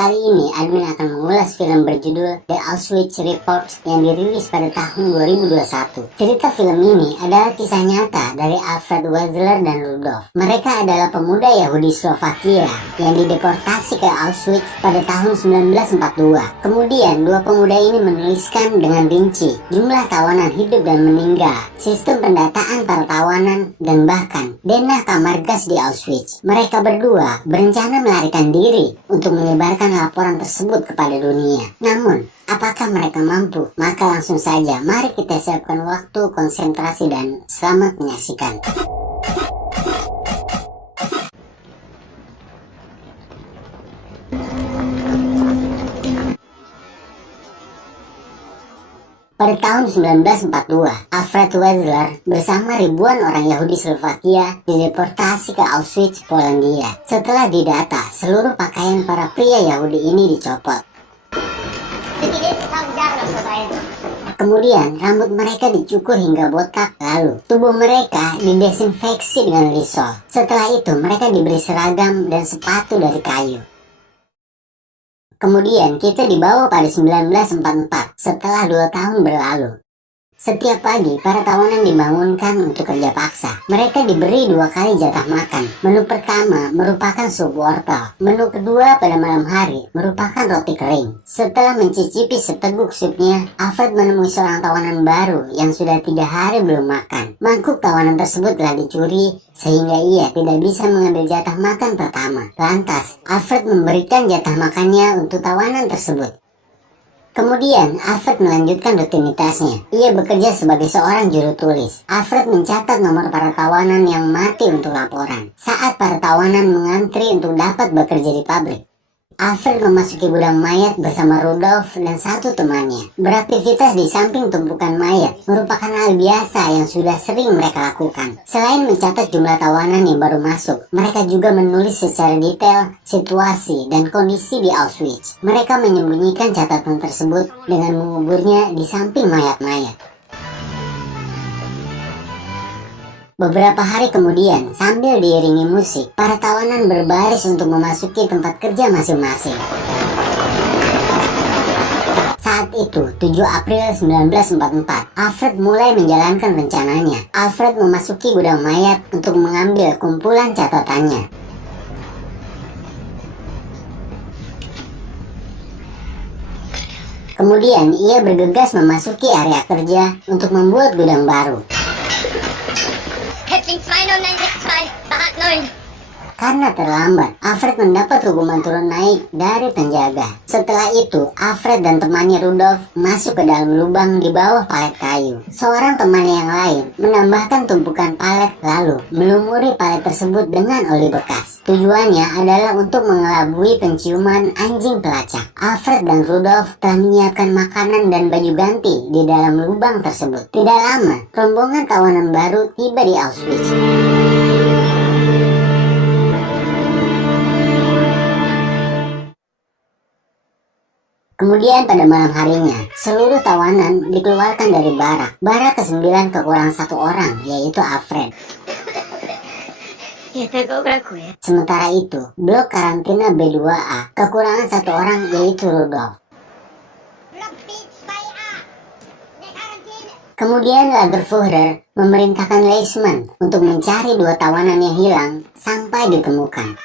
Kali ini admin akan mengulas film berjudul The Auschwitz Report yang dirilis pada tahun 2021. Cerita film ini adalah kisah nyata dari Alfred Wetzler dan Rudolf. Mereka adalah pemuda Yahudi Slovakia yang dideportasi ke Auschwitz pada tahun 1942. Kemudian dua pemuda ini menuliskan dengan rinci jumlah tawanan hidup dan meninggal, sistem pendataan para tawanan, dan bahkan denah kamar gas di Auschwitz. Mereka berdua berencana melarikan diri untuk menyebarkan laporan tersebut kepada dunia. Namun, apakah mereka mampu? Maka langsung saja, mari kita siapkan waktu, konsentrasi, dan selamat menyaksikan. Pada tahun 1942, Alfred Wetzler bersama ribuan orang Yahudi Slovakia dideportasi ke Auschwitz, Polandia. Setelah didata, seluruh pakaian para pria Yahudi ini dicopot. Kemudian, rambut mereka dicukur hingga botak, lalu tubuh mereka didesinfeksi dengan Lysol. Setelah itu, mereka diberi seragam dan sepatu dari kayu. Kemudian kita dibawa pada 1944 setelah 2 tahun berlalu. Setiap pagi, para tawanan dibangunkan untuk kerja paksa. Mereka diberi 2 kali jatah makan. Menu pertama merupakan sup wortel. Menu kedua pada malam hari merupakan roti kering. Setelah mencicipi seteguk supnya, Alfred menemui seorang tawanan baru yang sudah 3 hari belum makan. Mangkuk tawanan tersebut telah dicuri, sehingga ia tidak bisa mengambil jatah makan pertama. Lantas, Alfred memberikan jatah makannya untuk tawanan tersebut. Kemudian, Alfred melanjutkan rutinitasnya. Ia bekerja sebagai seorang juru tulis. Alfred mencatat nomor para tawanan yang mati untuk laporan. Saat para tawanan mengantri untuk dapat bekerja di pabrik, Alfred memasuki gudang mayat bersama Rudolf dan 1 temannya. Beraktivitas di samping tumpukan mayat merupakan hal biasa yang sudah sering mereka lakukan. Selain mencatat jumlah tawanan yang baru masuk, mereka juga menulis secara detail situasi dan kondisi di Auschwitz. Mereka menyembunyikan catatan tersebut dengan menguburnya di samping mayat-mayat. Beberapa hari kemudian, sambil diiringi musik, para tawanan berbaris untuk memasuki tempat kerja masing-masing. Saat itu, 7 April 1944, Alfred mulai menjalankan rencananya. Alfred memasuki gudang mayat untuk mengambil kumpulan catatannya. Kemudian, ia bergegas memasuki area kerja untuk membuat gudang baru. Karena terlambat, Alfred mendapat hukuman turun naik dari penjaga. Setelah itu, Alfred dan temannya Rudolf masuk ke dalam lubang di bawah palet kayu. Seorang temannya yang lain menambahkan tumpukan palet lalu melumuri palet tersebut dengan oli bekas. Tujuannya adalah untuk mengelabui penciuman anjing pelacak. Alfred dan Rudolf telah menyiapkan makanan dan baju ganti di dalam lubang tersebut. Tidak lama, rombongan tawanan baru tiba di Auschwitz. Kemudian pada malam harinya, seluruh tawanan dikeluarkan dari barak. Barak ke-9 kekurangan 1 orang, yaitu Alfred. Sementara itu, blok karantina B2A kekurangan 1 orang, yaitu Rudolf. Kemudian Lagerführer memerintahkan Leishman untuk mencari 2 tawanan yang hilang sampai ditemukan.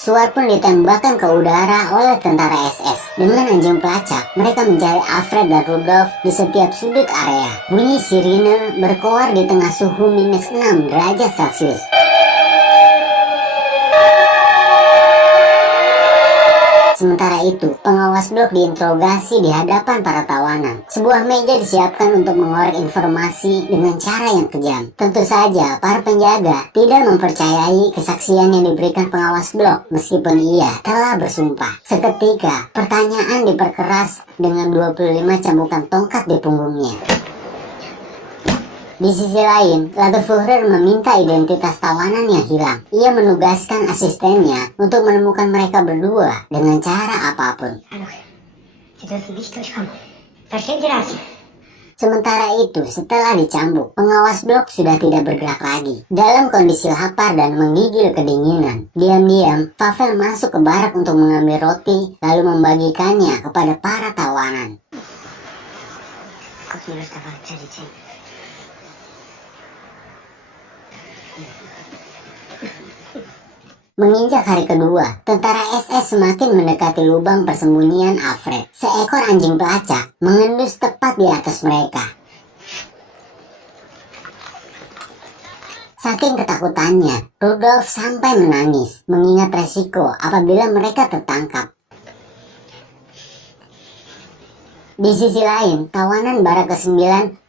Suar pun ditembakkan ke udara oleh tentara SS. Dengan anjing pelacak, mereka mencari Alfred dan Rudolf di setiap sudut area. Bunyi sirine berkoar di tengah suhu -6 derajat Celcius. Sementara itu, pengawas blok diinterogasi di hadapan para tawanan. Sebuah meja disiapkan untuk mengorek informasi dengan cara yang kejam. Tentu saja, para penjaga tidak mempercayai kesaksian yang diberikan pengawas blok, meskipun ia telah bersumpah. Seketika, pertanyaan diperkeras dengan 25 cambukan tongkat di punggungnya. Di sisi lain, Lagerführer meminta identitas tawanan yang hilang. Ia menugaskan asistennya untuk menemukan mereka berdua dengan cara apapun. Sementara itu, setelah dicambuk, pengawas blok sudah tidak bergerak lagi. Dalam kondisi lapar dan menggigil kedinginan, diam-diam Pavel masuk ke barak untuk mengambil roti, lalu membagikannya kepada para tawanan. Menginjak hari kedua, tentara SS semakin mendekati lubang persembunyian Alfred. Seekor anjing pelacak mengendus tepat di atas mereka. Saking ketakutannya, Rudolf sampai menangis, mengingat resiko apabila mereka tertangkap. Di sisi lain, tawanan barak ke-9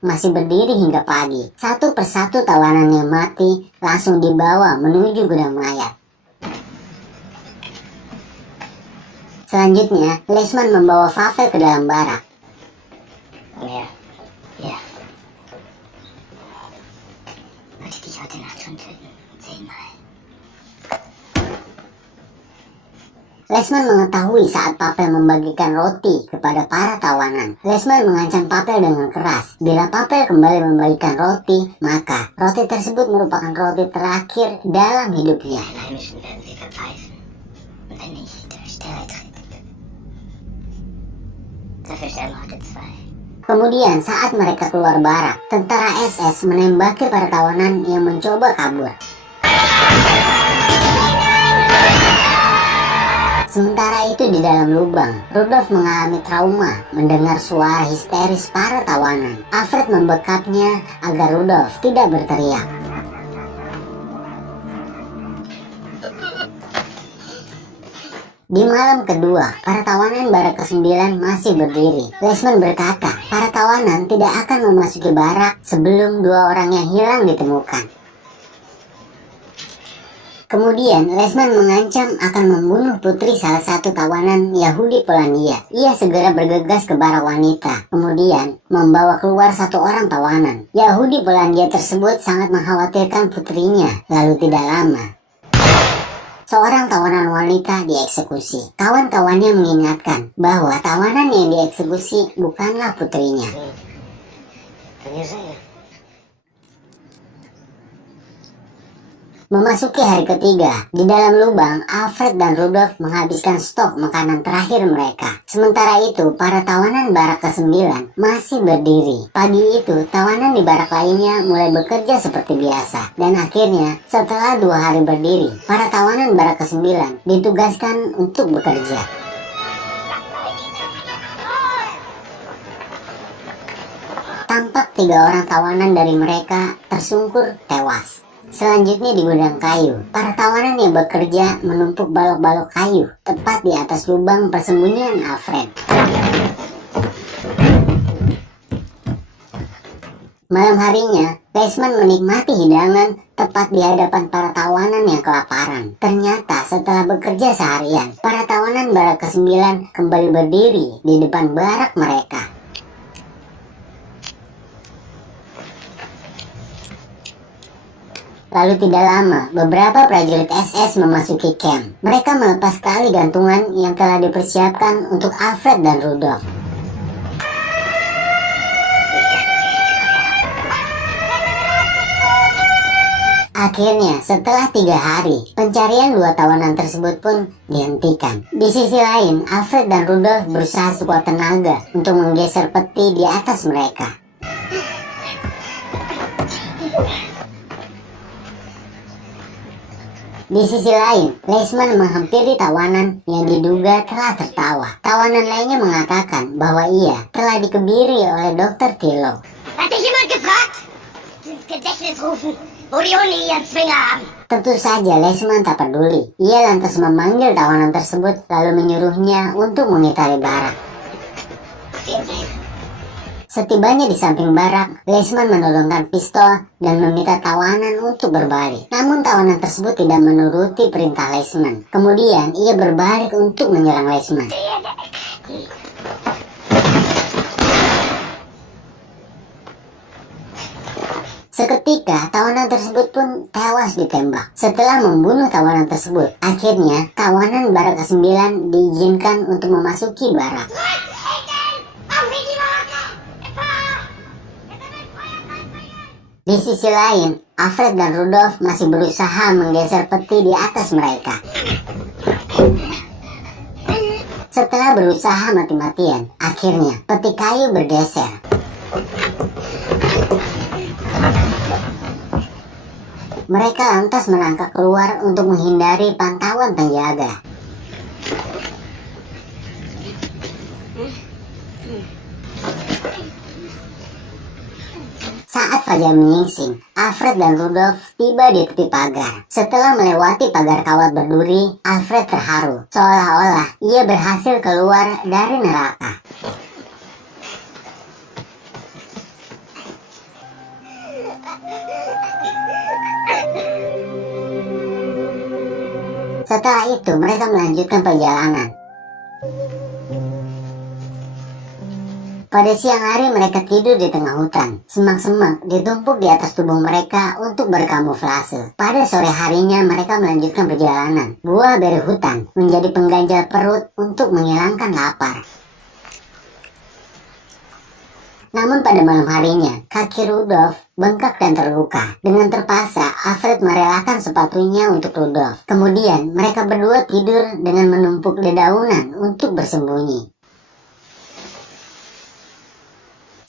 masih berdiri hingga pagi. Satu persatu tawanan yang mati langsung dibawa menuju gudang mayat. Selanjutnya, Leishman membawa Pavel ke dalam barak. Ja. Wollte dich heute Nacht schon töten. 10-mal. Leishman mengetahui saat Pavel membagikan roti kepada para tawanan. Leishman mengancam Pavel dengan keras. Bila Pavel kembali membagikan roti, maka roti tersebut merupakan roti terakhir dalam hidupnya. Einheimischen werden sie verpfeifen. Und wenn nicht, Stelle tritt. Dafür sterben heute 2. Kemudian saat mereka keluar barak, tentara SS menembaki para tawanan yang mencoba kabur. Sementara itu di dalam lubang, Rudolf mengalami trauma mendengar suara histeris para tawanan. Alfred membekapnya agar Rudolf tidak berteriak. Di malam kedua, para tawanan barak ke-9 masih berdiri. Leishman berkata, para tawanan tidak akan memasuki barak sebelum 2 orang yang hilang ditemukan. Kemudian, Leishman mengancam akan membunuh putri salah satu tawanan Yahudi Polandia. Ia segera bergegas ke barak wanita, kemudian membawa keluar 1 orang tawanan. Yahudi Polandia tersebut sangat mengkhawatirkan putrinya, lalu tidak lama seorang tawanan wanita dieksekusi. Kawan-kawannya mengingatkan bahwa tawanan yang dieksekusi bukanlah putrinya. Memasuki hari ketiga, di dalam lubang, Alfred dan Rudolf menghabiskan stok makanan terakhir mereka. Sementara itu, para tawanan barak ke-9 masih berdiri. Pagi itu, tawanan di barak lainnya mulai bekerja seperti biasa. Dan akhirnya, setelah 2 hari berdiri, para tawanan barak ke-9 ditugaskan untuk bekerja. Tampak 3 orang tawanan dari mereka tersungkur tewas. Selanjutnya di gudang kayu, para tawanan yang bekerja menumpuk balok-balok kayu tepat di atas lubang persembunyian Alfred. Malam harinya, Leishman menikmati hidangan tepat di hadapan para tawanan yang kelaparan. Ternyata setelah bekerja seharian, para tawanan barak ke-9 kembali berdiri di depan barak mereka. Lalu tidak lama, beberapa prajurit SS memasuki camp. Mereka melepas tali gantungan yang telah dipersiapkan untuk Alfred dan Rudolf. Akhirnya, setelah 3 hari, pencarian 2 tawanan tersebut pun dihentikan. Di sisi lain, Alfred dan Rudolf berusaha sekuat tenaga untuk menggeser peti di atas mereka. Di sisi lain, Leishman menghampiri tawanan yang diduga telah tertawa. Tawanan lainnya mengatakan bahwa ia telah dikebiri oleh Dr. Tilo. Hat dich jemand gefragt? Ins Gedächtnis rufen, wo die Hunde ihren Zwinger haben. Tentu saja Leishman tak peduli. Ia lantas memanggil tawanan tersebut lalu menyuruhnya untuk mengitari barak. Setibanya di samping barak, Leishman menurunkan pistol dan meminta tawanan untuk berbalik. Namun tawanan tersebut tidak menuruti perintah Leishman. Kemudian ia berbalik untuk menyerang Leishman. Seketika, tawanan tersebut pun tewas ditembak. Setelah membunuh tawanan tersebut, akhirnya tawanan barak ke-9 diizinkan untuk memasuki barak. Di sisi lain, Alfred dan Rudolf masih berusaha menggeser peti di atas mereka. Setelah berusaha mati-matian, akhirnya peti kayu bergeser. Mereka lantas merangkak keluar untuk menghindari pantauan penjaga. Saat fajar menyingsing, Alfred dan Rudolf tiba di tepi pagar. Setelah melewati pagar kawat berduri, Alfred terharu, seolah-olah ia berhasil keluar dari neraka. Setelah itu, mereka melanjutkan perjalanan. Pada siang hari mereka tidur di tengah hutan. Semak-semak ditumpuk di atas tubuh mereka untuk berkamuflase. Pada sore harinya mereka melanjutkan perjalanan. Buah beri hutan menjadi pengganjal perut untuk menghilangkan lapar. Namun pada malam harinya, kaki Rudolf bengkak dan terluka. Dengan terpaksa, Alfred merelakan sepatunya untuk Rudolf. Kemudian mereka berdua tidur dengan menumpuk dedaunan untuk bersembunyi.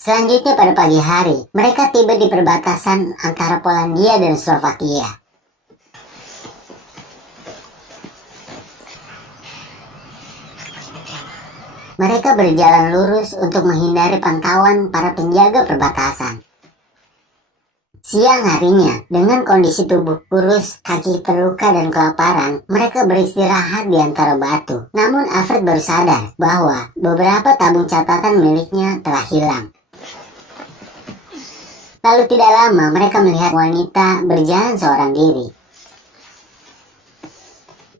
Selanjutnya pada pagi hari, mereka tiba di perbatasan antara Polandia dan Slovakia. Mereka berjalan lurus untuk menghindari pantauan para penjaga perbatasan. Siang harinya, dengan kondisi tubuh kurus, kaki terluka dan kelaparan, mereka beristirahat di antara batu. Namun Alfred baru sadar bahwa beberapa tabung catatan miliknya telah hilang. Lalu tidak lama mereka melihat wanita berjalan seorang diri.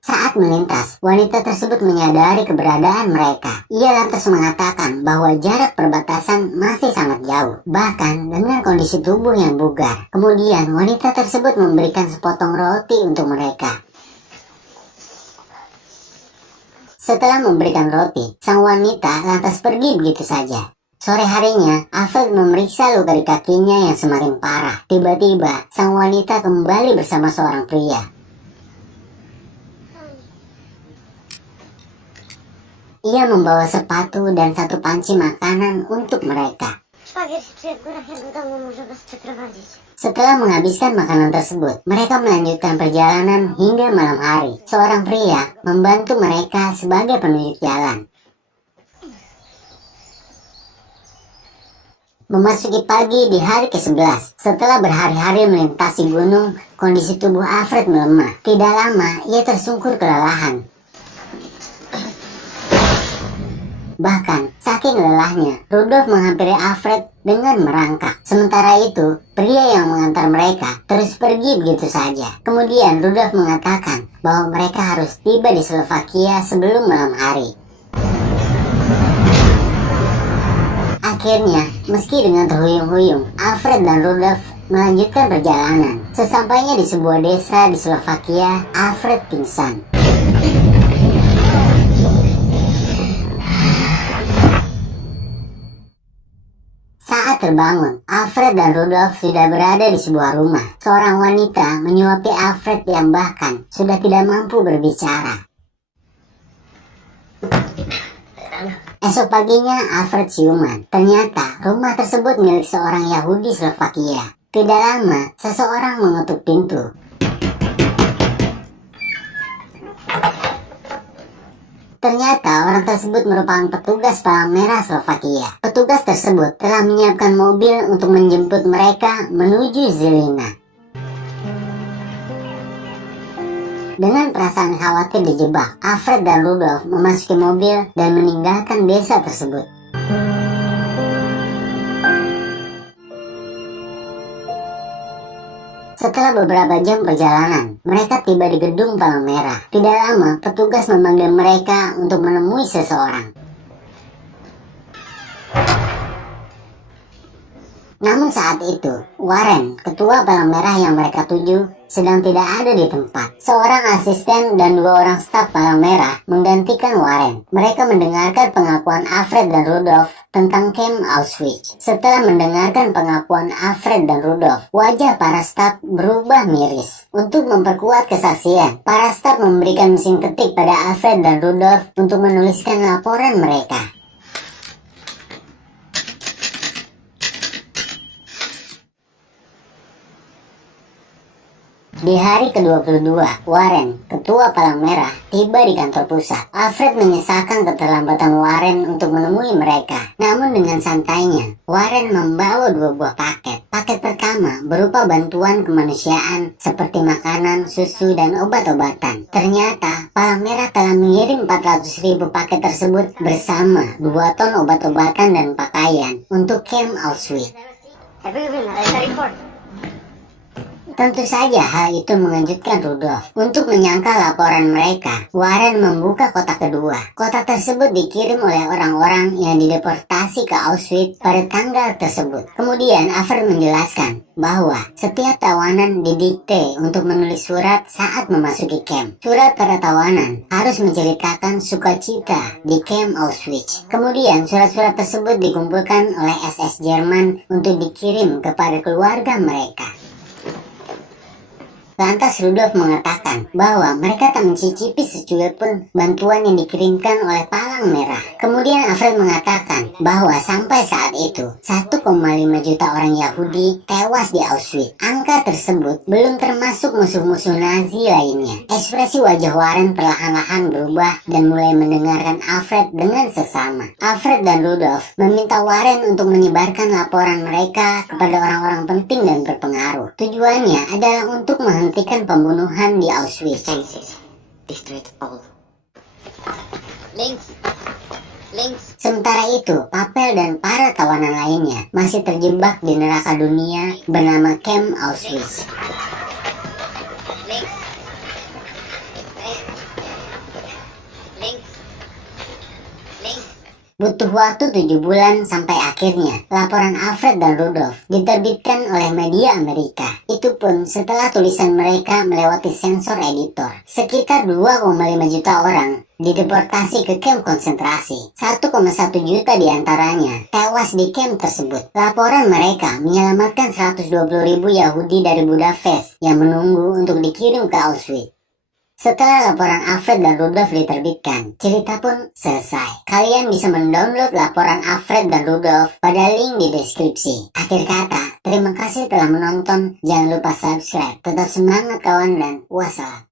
Saat melintas, wanita tersebut menyadari keberadaan mereka. Ia lantas mengatakan bahwa jarak perbatasan masih sangat jauh, bahkan dengan kondisi tubuh yang bugar. Kemudian wanita tersebut memberikan sepotong roti untuk mereka. Setelah memberikan roti, sang wanita lantas pergi begitu saja. Sore harinya, Alfred memeriksa luka di kakinya yang semakin parah. Tiba-tiba, sang wanita kembali bersama seorang pria. Ia membawa sepatu dan satu panci makanan untuk mereka. Setelah menghabiskan makanan tersebut, mereka melanjutkan perjalanan hingga malam hari. Seorang pria membantu mereka sebagai penunjuk jalan. Memasuki pagi di hari ke-11, setelah berhari-hari melintasi gunung, kondisi tubuh Alfred melemah. Tidak lama, ia tersungkur kelelahan. Bahkan, saking lelahnya, Rudolf menghampiri Alfred dengan merangkak. Sementara itu, pria yang mengantar mereka terus pergi begitu saja. Kemudian, Rudolf mengatakan bahwa mereka harus tiba di Slovakia sebelum malam hari. Akhirnya, meski dengan terhuyung-huyung, Alfred dan Rudolf melanjutkan perjalanan. Sesampainya di sebuah desa di Slovakia, Alfred pingsan. Saat terbangun, Alfred dan Rudolf sudah berada di sebuah rumah. Seorang wanita menyuapi Alfred yang bahkan sudah tidak mampu berbicara. Esok paginya Alfred siuman. Ternyata rumah tersebut milik seorang Yahudi Slovakia. Tidak lama, seseorang mengetuk pintu. Ternyata orang tersebut merupakan petugas Palang Merah Slovakia. Petugas tersebut telah menyiapkan mobil untuk menjemput mereka menuju Žilina. Dengan perasaan khawatir dijebak, Alfred dan Rudolf memasuki mobil dan meninggalkan desa tersebut. Setelah beberapa jam perjalanan, mereka tiba di gedung Palang Merah. Tidak lama, petugas memanggil mereka untuk menemui seseorang. Namun saat itu, Warren, ketua Palang Merah yang mereka tuju, sedang tidak ada di tempat. Seorang asisten dan 2 orang staf Palang Merah menggantikan Warren. Mereka mendengarkan pengakuan Alfred dan Rudolf tentang Camp Auschwitz. Setelah mendengarkan pengakuan Alfred dan Rudolf, wajah para staf berubah miris. Untuk memperkuat kesaksian, para staf memberikan mesin ketik pada Alfred dan Rudolf untuk menuliskan laporan mereka. Di hari ke-22, Warren, ketua Palang Merah, tiba di kantor pusat. Alfred menyesalkan keterlambatan Warren untuk menemui mereka. Namun dengan santainya, Warren membawa 2 buah paket. Paket pertama berupa bantuan kemanusiaan seperti makanan, susu, dan obat-obatan. Ternyata, Palang Merah telah mengirim 400.000 paket tersebut bersama 2 ton obat-obatan dan pakaian untuk Camp Auschwitz. Tentu saja hal itu mengejutkan Rudolf. Untuk menyangkal laporan mereka, Warren membuka kotak kedua. Kotak tersebut dikirim oleh orang-orang yang dideportasi ke Auschwitz pada tanggal tersebut. Kemudian Alfred menjelaskan bahwa setiap tawanan didikte untuk menulis surat saat memasuki camp. Surat para tawanan harus menceritakan sukacita di camp Auschwitz. Kemudian surat-surat tersebut dikumpulkan oleh SS Jerman untuk dikirim kepada keluarga mereka. Lantas Rudolf mengatakan bahwa mereka tak mencicipi secuil pun bantuan yang dikirimkan oleh Palang Merah. Kemudian Alfred mengatakan bahwa sampai saat itu 1,5 juta orang Yahudi tewas di Auschwitz. Angka tersebut belum termasuk musuh-musuh Nazi lainnya. Ekspresi wajah Warren perlahan-lahan berubah dan mulai mendengarkan Alfred dengan seksama. Alfred dan Rudolf meminta Warren untuk menyebarkan laporan mereka kepada orang-orang penting dan berpengaruh. Tujuannya adalah untuk menghentikan pembunuhan di Auschwitz. Sementara itu, Papel dan para tawanan lainnya masih terjebak di neraka dunia bernama Camp Auschwitz. Butuh waktu 7 bulan sampai akhirnya laporan Alfred dan Rudolf diterbitkan oleh media Amerika. Itu pun setelah tulisan mereka melewati sensor editor. Sekitar 2,5 juta orang dideportasi ke kamp konsentrasi. 1,1 juta diantaranya tewas di kamp tersebut. Laporan mereka menyelamatkan 120.000 Yahudi dari Budapest yang menunggu untuk dikirim ke Auschwitz. Setelah laporan Alfred dan Rudolf diterbitkan, cerita pun selesai. Kalian bisa mendownload laporan Alfred dan Rudolf pada link di deskripsi. Akhir kata, terima kasih telah menonton. Jangan lupa subscribe. Tetap semangat kawan dan wassalam.